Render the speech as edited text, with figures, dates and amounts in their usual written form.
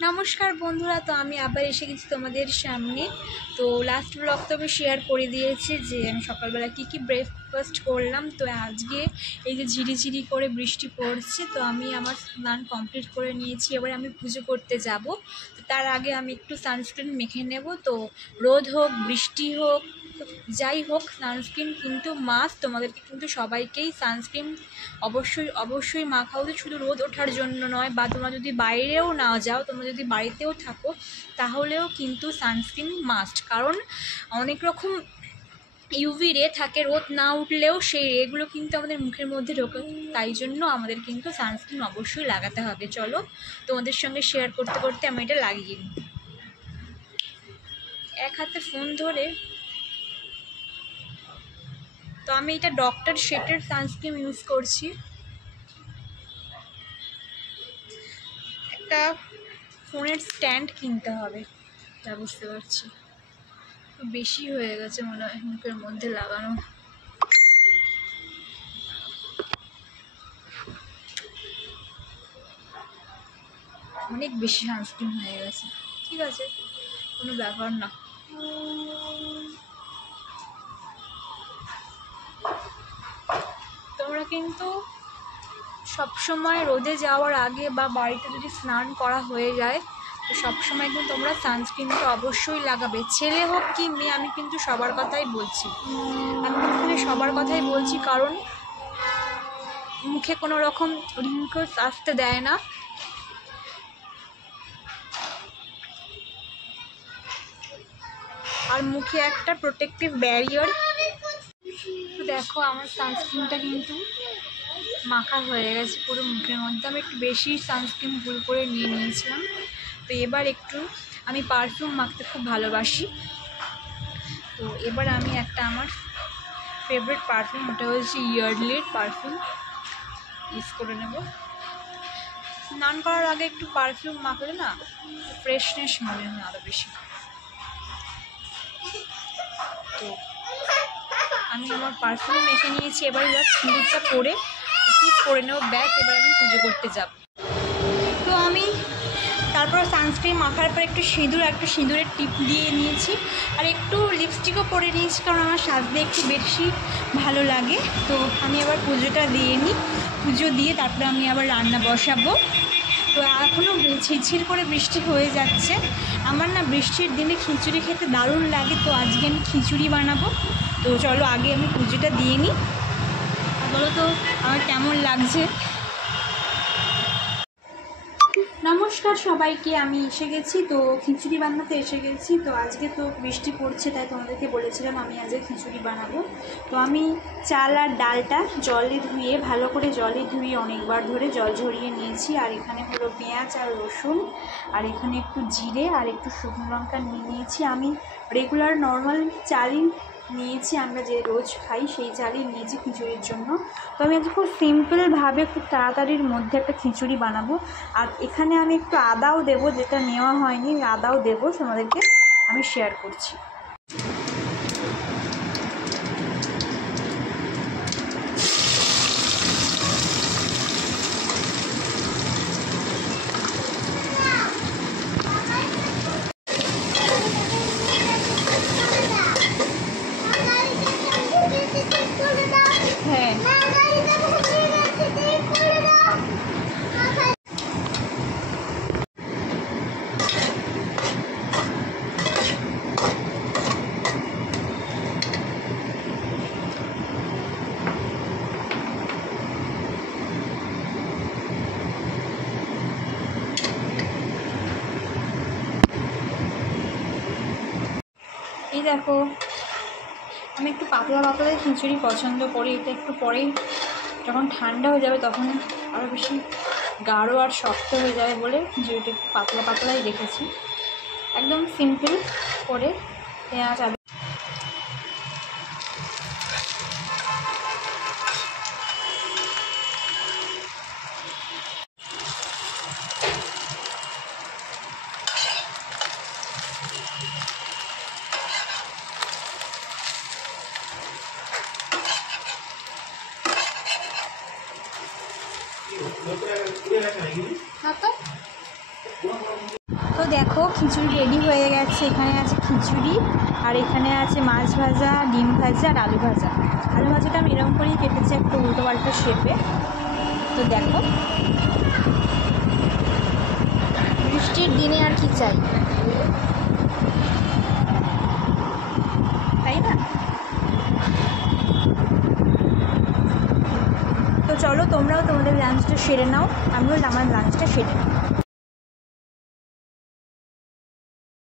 নমস্কার বন্ধুরা, তো আমি আবার এসে গেছি তোমাদের সামনে। তো লাস্ট ব্লগ তো আমি শেয়ার করে দিয়েছি যে আমি সকালবেলা কী ব্রেকফাস্ট করলাম। তো আজকে এই যে ঝিরিঝিরি করে বৃষ্টি পড়ছে, তো আমি আমার স্নান কমপ্লিট করে নিয়েছি। এবার আমি পুজো করতে যাব। তো তার আগে আমি একটু সানস্ক্রিন মেখে নেব। তো রোদ হোক বৃষ্টি হোক যাই হোক, সানস্ক্রিন কিন্তু মাস্ট। তোমাদেরকে কিন্তু সবাইকেই সানস্ক্রিন অবশ্যই মাখা উচিত, শুধু রোদ ওঠার জন্য নয়, বা তোমরা যদি বাইরেও না যাও, তোমরা যদি বাড়িতেও থাকো তাহলেও কিন্তু সানস্ক্রিন মাস্ট। কারণ অনেক রকম ইউভি রে থাকে, রোদ না উঠলেও সেই রেগুলো কিন্তু আমাদের মুখের মধ্যে ঢোকে। তাই জন্য আমাদের কিন্তু সানস্ক্রিন অবশ্যই লাগাতে হবে। চলো তোমাদের সঙ্গে শেয়ার করতে করতে আমি এটা লাগিয়ে নিই। এক হাতে ফোন ধরে। তো আমি এটা ডক্টর শেটের সানস্ক্রিন ইউজ করছি। একটা ফোনের স্ট্যান্ড কিনতে হবে, যা বুঝতে পারছি বেশি হয়ে গেছে মনে হয় মুখের মধ্যে লাগানো। অনেক বেশি সানস্ক্রিন হয়ে গেছে। ঠিক আছে, কোনো ব্যাপার না। তোমরা কিন্তু সবসময় রোদে যাওয়ার আগে বা বাড়িতে যদি স্নান করা হয়ে যায়, তো সবসময় কিন্তু তোমরা সানস্ক্রিনটা অবশ্যই লাগাবে। ছেলে হোক কি মেয়ে, আমি কিন্তু সবার কথাই বলছি। কারণ মুখে কোনো রকম রিঙ্কলস আসতে দেয় না। আর মুখে একটা প্রোটেক্টিভ ব্যারিয়ার। দেখো আমার সানস্ক্রিনটা কিন্তু মাখা হয়ে গেছে পুরো মুখের মধ্যে। আমি একটু বেশি সানস্ক্রিন ভুল করে নিয়ে নিয়েছিলাম। তো এবার একটু আমি পারফিউম মাখতে খুব ভালোবাসি। তো এবার আমি একটা আমার ফেভারিট পারফিউম, ওটা হচ্ছে ইয়ার্ডলির পারফিউম, ইউজ করে নেব। স্নান করার আগে একটু পারফিউম মাখলে না ফ্রেশনেস মনে হয় আরও বেশি। তো আমি আমার পারফিউম মেখে নিয়েছি। এবার সিঁদুরটা পরে নেব ব্যাগ। এবার আমি পুজো করতে যাব। তো আমি তারপর সানস্ক্রিন মাখার পর একটু সিঁদুরের টিপ দিয়ে নিয়েছি, আর একটু লিপস্টিকও পরে নিয়েছি, কারণ আমার সাজতে একটু বেশি ভালো লাগে। তো আমি আবার পুজোটা দিয়ে নিই। পুজো দিয়ে তারপরে আমি আবার রান্না বসাবো। তো এখনও ঝিরঝির করে বৃষ্টি হয়ে যাচ্ছে। আমার না বৃষ্টির দিনে খিচুড়ি খেতে দারুণ লাগে। তো আজকে আমি খিচুড়ি বানাবো। তো চলো আগে আমি পুজোটা দিয়ে নিই। বলো তো আমার কেমন লাগছে। নমস্কার সবাইকে, আমি এসে গেছি। তো খিচুড়ি বানাতে এসে গেছি। তো আজকে তো বৃষ্টি পড়ছে, তাই তোমাদেরকে বলেছিলাম আমি আজকে খিচুড়ি বানাবো। তো আমি চাল আর ডালটা ভালো করে জলে ধুয়ে অনেকবার ধরে জল ঝরিয়ে নিয়েছি। আর এখানে হলো পেঁয়াজ আর রসুন, আর এখানে একটু জিরে আর একটু শুকনো লঙ্কা নিয়ে নিয়েছি। আমি রেগুলার নর্মাল চালই নিয়েছি, আমরা যে রোজ খাই সেই চালই নিয়েছি খিচুড়ির জন্য। তো আমি আজকে খুব সিম্পলভাবে খুব তাড়াতাড়ির মধ্যে একটা খিচুড়ি বানাবো। আর এখানে আমি একটু আদাও দেবো, যেটা নেওয়া হয়নি, আদাও দেবো, তোমাদেরকে আমি শেয়ার করছি। হ্যাঁ, এই দেখো আমি একটু পাতলা পাতলাই খিচুড়ি পছন্দ করি। এটা একটু পরেই যখন ঠান্ডা হয়ে যাবে তখন আরও বেশি গাঢ় আর শক্ত হয়ে যাবে বলে খিচুড়িটা একটু পাতলা পাতলাই রেখেছি। একদম সিম্পল করে পেঁয়াজ আদা। हाँ तो তো দেখো খিচুড়ি রেডি হয়ে গেছে। এখানে আছে খিচুড়ি, আর এখানে আছে মাছ ভাজা, ডিম ভাজা আর আলু ভাজা। আলু ভাজাটা আমি এরকম করেই কেটেছি একটা উল্টো পাল্টা শেপে। তো দেখো, বৃষ্টির দিনে আর কি চাই, তাই না? তো চলো তোমরাও তোমাদের লাঞ্চটা সেরে নাও, আমিও আমার লাঞ্চটা সেরে নাও।